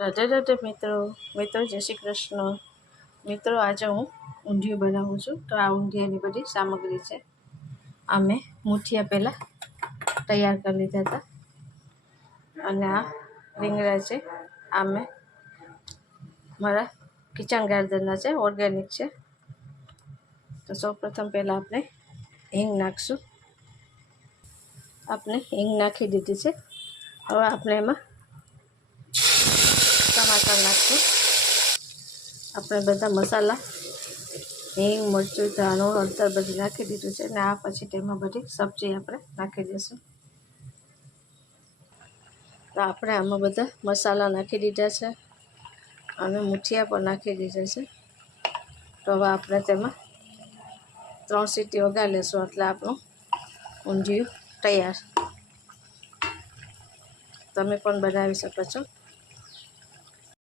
રાધે રાધે મિત્રો જય શ્રી કૃષ્ણ। મિત્રો આજે હું ઊંધિયું બનાવું છું। તો આ ઊંધિયાની બધી સામગ્રી છે। આ મેં મુઠિયા પહેલાં તૈયાર કરી લીધા હતા અને આ રીંગણા છે। આ મેં મારા કિચન ગાર્ડનના છે, ઓર્ગેનિક છે। તો સૌપ્રથમ પહેલાં આપણે હિંગ નાખશું। આપણે હિંગ નાખી દીધી છે। હવે આપણે એમાં ટમાટર નાખશું। આપણે બધા મસાલા હિંગ, મરચું, ધાણું, હળદર બધું નાખી દીધું છે ને આ પછી તેમાં બધી સબ્જી આપણે નાખી દઈશું। તો આપણે આમાં બધા મસાલા નાખી દીધા છે અને મુઠિયા પણ નાખી દીધા છે। તો હવે આપણે તેમાં 3 સીટી વગાડી લઈશું એટલે આપણું ઊંધિયું તૈયાર। તમે પણ બનાવી શકો છો।